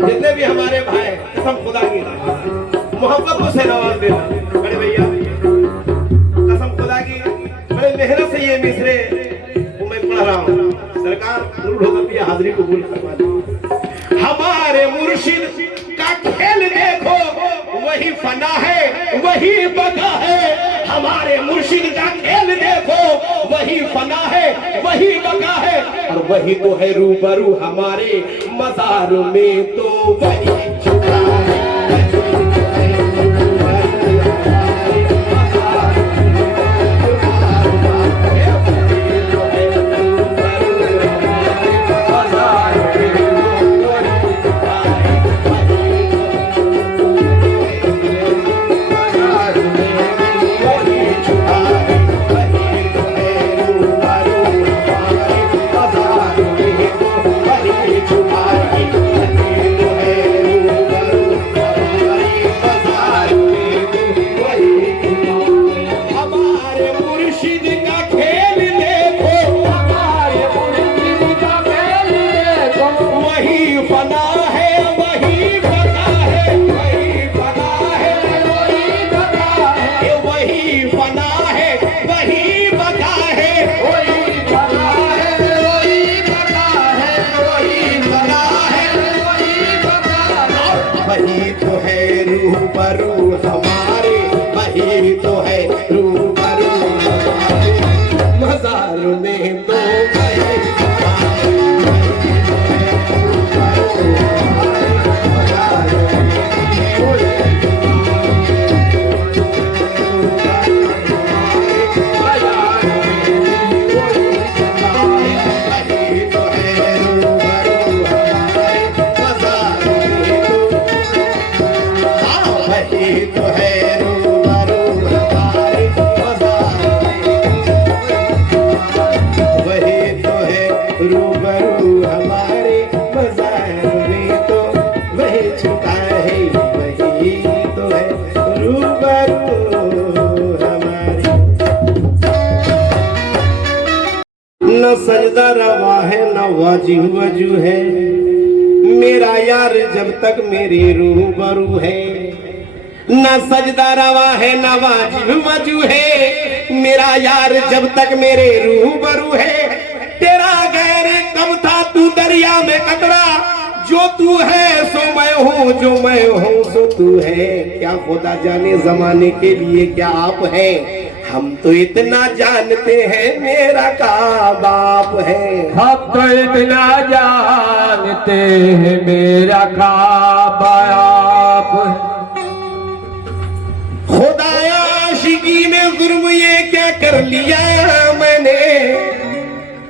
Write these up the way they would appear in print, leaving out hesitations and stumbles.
जितने भी हमारे भाई कसम खुदा की मोहब्बत से नवाज देना बड़े भैया, कसम खुदा की बड़े मेहनत से ये मिसरे वो मैं पढ़ रहा हूँ। सरकार हाजिरी कबूल करवा दी। हमारे मुर्शिद का खेल देखो, वही फना है वही बका है। हमारे मुर्शिद का खेल देखो, वही फना है वही बका है। और वही तो है रूबरू हमारे मजार में, तो वही छुपा है। वही तो है रूबरू हमारे, वही तो है रूबरू हमारे मजार में, तो सजदा रवा है न वाजिब वजू है। मेरा यार जब तक मेरे रूबरू है, न सजदा रवा है न वाजिब वजू है। मेरा यार जब तक मेरे रूबरू है। तेरा गैर कब था तू दरिया में कतरा, जो तू है सो मैं हूँ, जो मैं हूँ सो तू है। क्या खुदा जाने जमाने के लिए क्या आप है। हम तो इतना जानते हैं मेरा का बाप है। हम तो इतना जानते हैं मेरा का बाप है। खुदाया आशिकी में जुर्म ये क्या कर लिया मैंने,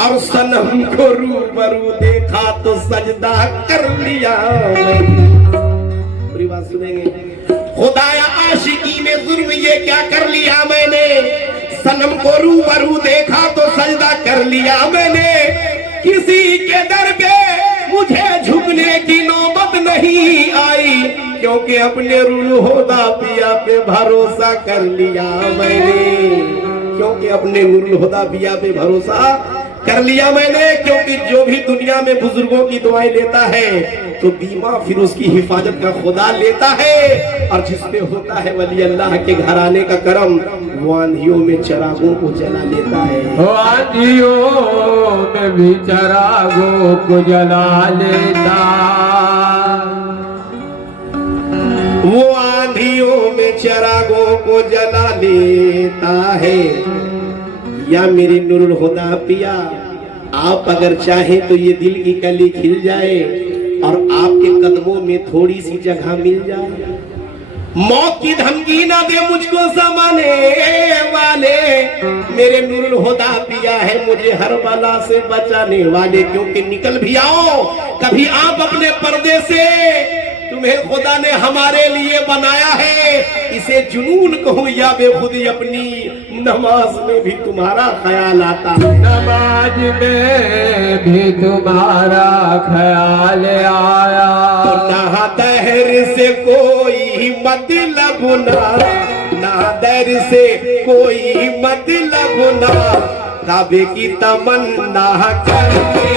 और सनम को रूबरू देखा तो सजदा कर लिया मैंने। पूरी बात सुनेंगे। खुदाया आशिकी में जुर्म ये क्या कर लिया मैंने, सनम को रूबरू देखा तो सजदा कर लिया मैंने। किसी के दर पे मुझे झुकने की नौबत नहीं आई, क्योंकि अपने रूल होदा पिया पे भरोसा कर लिया मैंने। क्योंकि अपने नूरुल हुदा पिया पे भरोसा कर लिया मैंने। क्योंकि जो भी दुनिया में बुजुर्गों की दुआएं लेता है तो बीमा फिर उसकी हिफाजत का खुदा लेता है। और जिसपे होता है वली अल्लाह के घराने का करम, वो आंधियों में चिरागों को जला लेता है। आंधियों में भी चिरागों को जला लेता, वो आंधियों में चिरागों को जला लेता है। या मेरे नूरुल हुदा पिया, आप अगर चाहें तो ये दिल की कली खिल जाए और आपके कदमों में थोड़ी सी जगह मिल जाए। मौत की धमकी ना दे मुझको ज़माने वाले, मेरे नूरुल हुदा पिया है मुझे हर बला से बचाने वाले। क्योंकि निकल भी आओ कभी आप अपने पर्दे से तो तुम्हें खुदा ने हमारे लिए बनाया है, इसे जुनून कहूं या बेखुदी अपनी, नमाज में भी तुम्हारा ख्याल आता है। नमाज में भी तुम्हारा ख्याल आया। तो ना दहर से कोई मतलब ना दहर से कोई मतलब ना, काबे की तमन्ना करके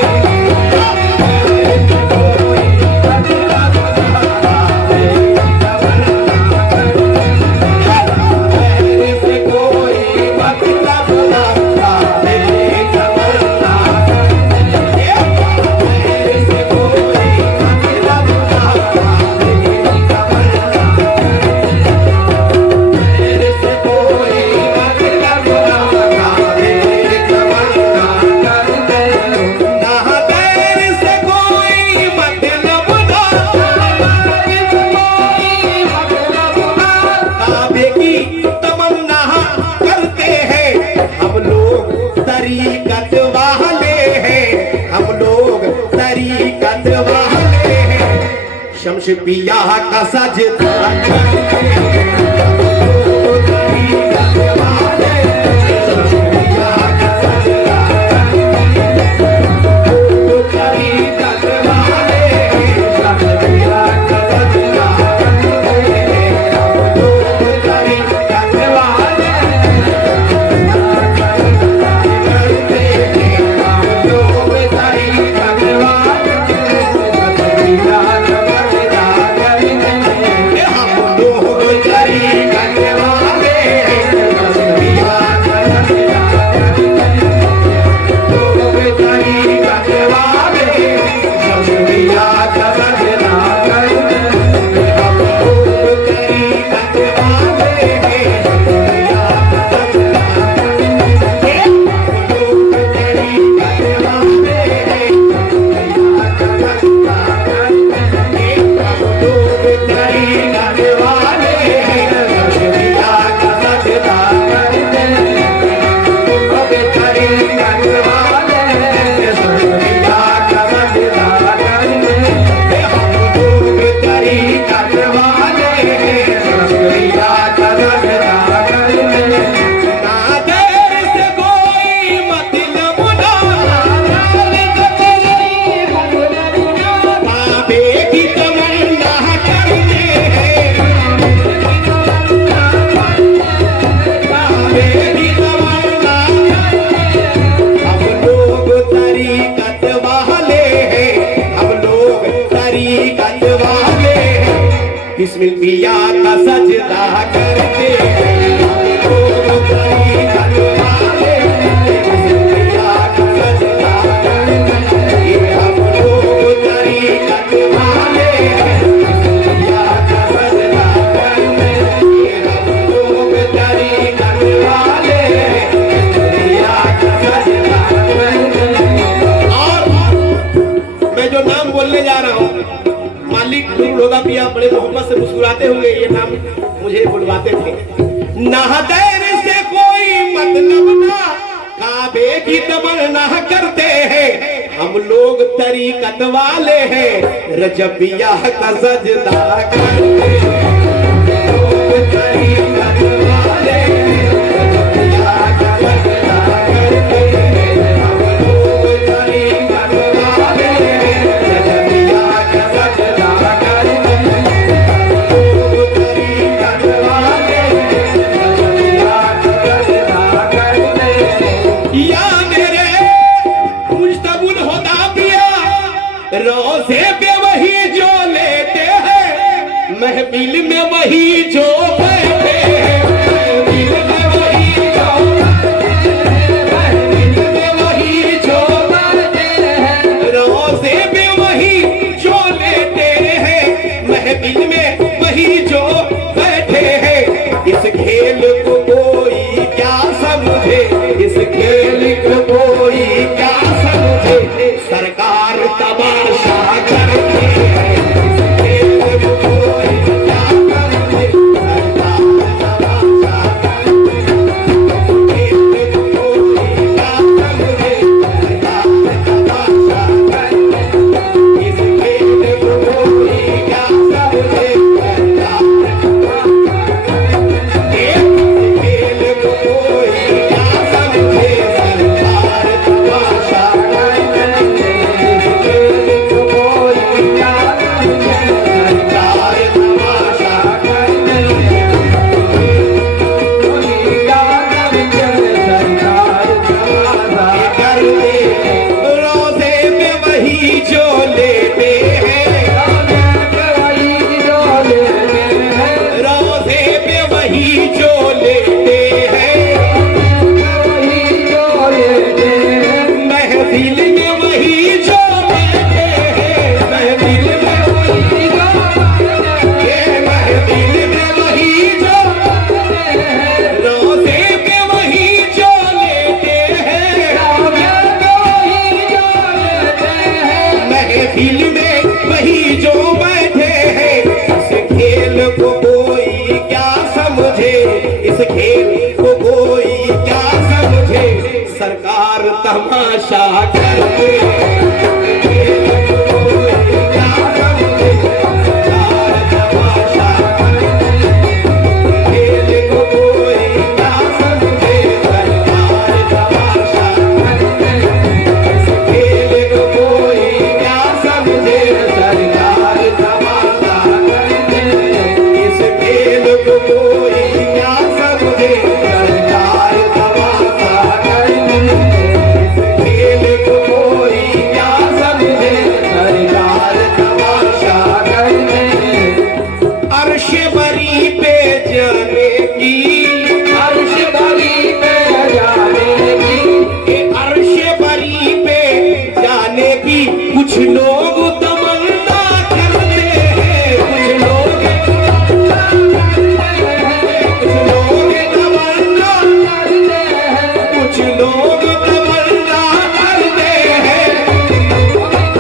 शम्स पिया का सजदा बिस्मिल पिया का सजदा करते पिया बड़े मोहब्बत से मुस्कुराते हुए ये नाम मुझे बुलवाते थे। ना दैर से कोई मतलब ना, काबे की तमन्ना करते हैं, हम लोग तरीकत वाले हैं, रजबिया का सजदा करते हैं। महफिल इस खेल को कोई क्या समझे, सरकार तमाशा करते कुछ लोग तमन्ना करते हैं, कुछ लोग तमन्ना करते हैं, कुछ लोग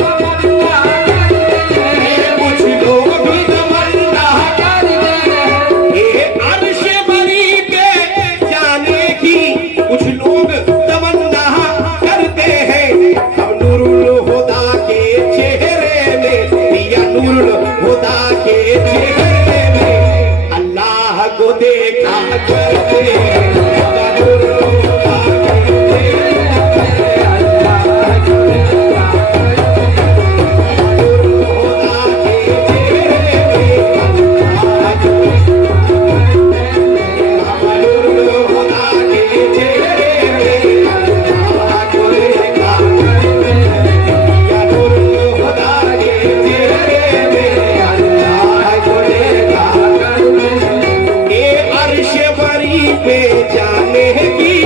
तमन्ना करते हैं, कुछ लोग तमन्ना करते हैं ये अर्श बरी पे जाने की, कुछ लोग तमन्ना करते हैं। हम नूरुल हुदा के चेहरे में, या नूरुल हुदा के चेहरे में अल्लाह को देखा करते हैं। नूरुल हुदा के चेहरे में अल्लाह को देखा करते हैं। नूरुल हुदा के चेहरे में अल्लाह को नूरुल हुदा के चेहरे में अल्लाह को देखा करते हैं। या नूरुल हुदा के चेहरे में अल्लाह को देखा करते हैं। ये अर्श बरी पे जाने की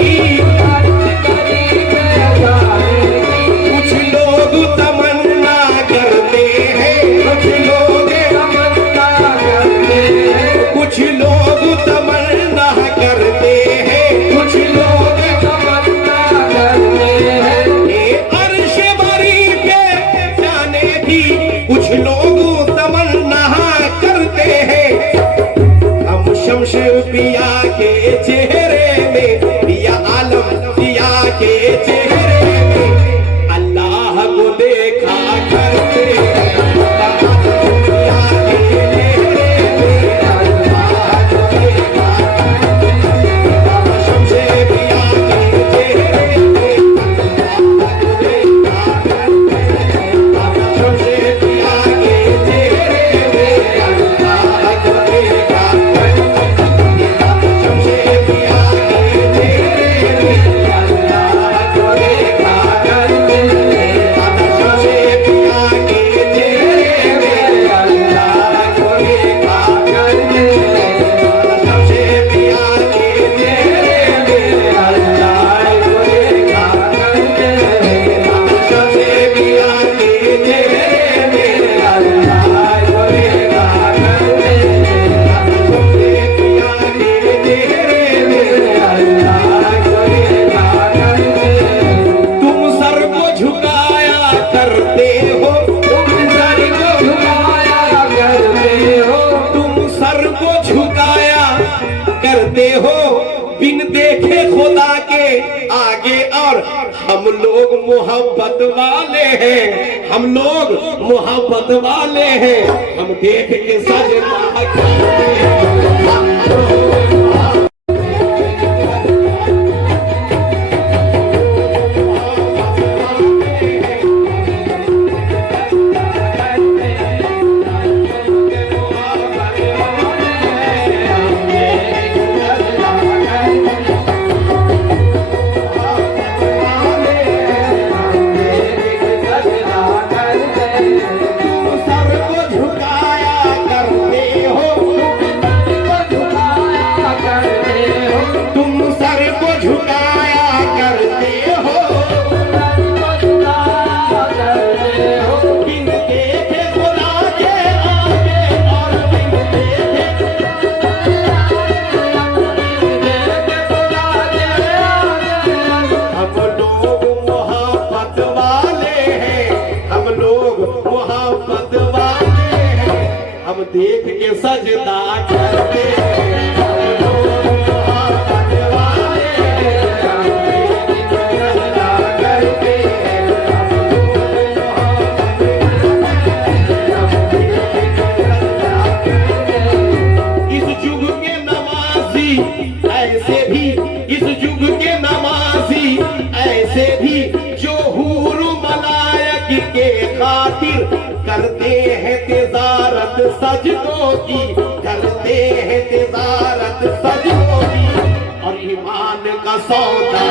कुछ लोग तमन्ना करते हैं, कुछ लोग तमन्ना करते हैं, कुछ लोग तमन्ना करते हैं, कुछ लोग तमन्ना करते हैं। ये अर्श बरी पे जाने की कुछ लोग तमन्ना करते हैं। हम शम्स पिया के चेहरे में, पिया आलम पिया के चेहरे में अल्लाह को देखा करते हैं। पिया के चेहरे में अल्लाह को देखा करते हैं। हम शम्स पिया के चेहरे में अल्लाह को देखा करते हैं। हम शम्स पिया के चेहरे में अल्लाह को देखा करते हैं। हम शम्स पिया के चेहरे में अल्लाह को देखा करते हैं। हम शम्स पिया के चेहरे में अल्लाह को देखा करते हैं। हम शम्स पिया के चेहरे में अल्लाह को देखा करते हैं। हम शम्स पिया के चेहरे में अल्लाह को देखा करते हैं। हम शम्स पिया के चेहरे में अल्लाह को देखा करते हैं। तुम सर को झुकाया करते हो, तुम सर को झुकाया करते हो, तुम सर को झुकाया करते हो बिन देखे खुदा के आगे। और हम लोग मोहब्बत वाले हैं, हम लोग मोहब्बत वाले हैं, हम देख के सजदा करते हैं। सर को झुकाया करते हम देख के सजदा करते हैं। इस युग के नमाजी ऐसे भी, इस युग के नमाजी ऐसे भी जो हूर मलायक के खातिर करते हैं तिजारत सजदों की, करते हैं तिजारत सजदों की, और ईमान का सौदा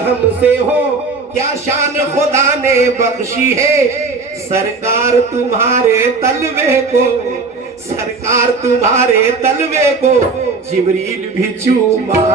हमसे हो, क्या शान खुदा ने बख्शी है। सरकार तुम्हारे तलवे को, सरकार तुम्हारे तलवे को जिब्रील भी चूमा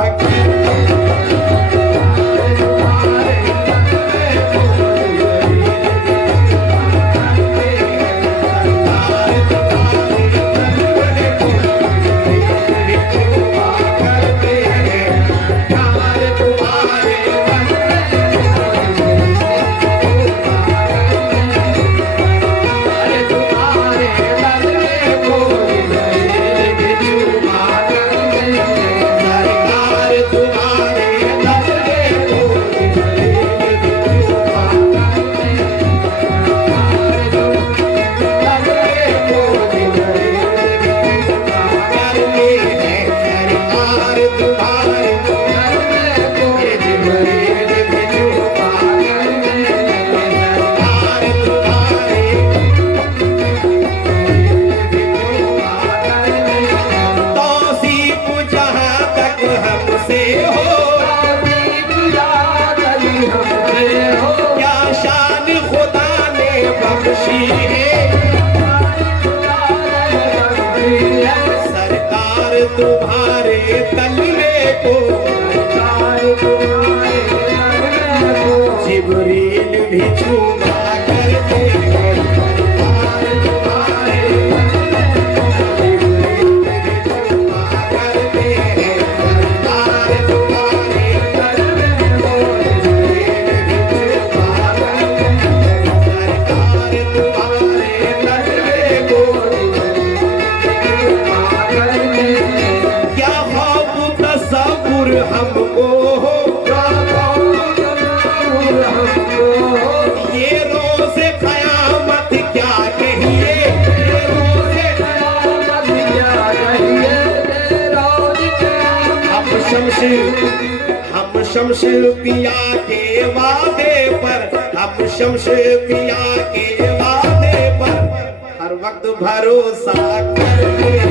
सरकार तुम्हारे तलवे को जिब्रील भी चूमा करते हैं। हमको ये रोज़ क़यामत क्या कहिए, ये रोज़ क़यामत क्या कहिए। हम शमशेर पिया के वादे पर, हम शमशेर पिया के वादे पर हर वक्त भरोसा करते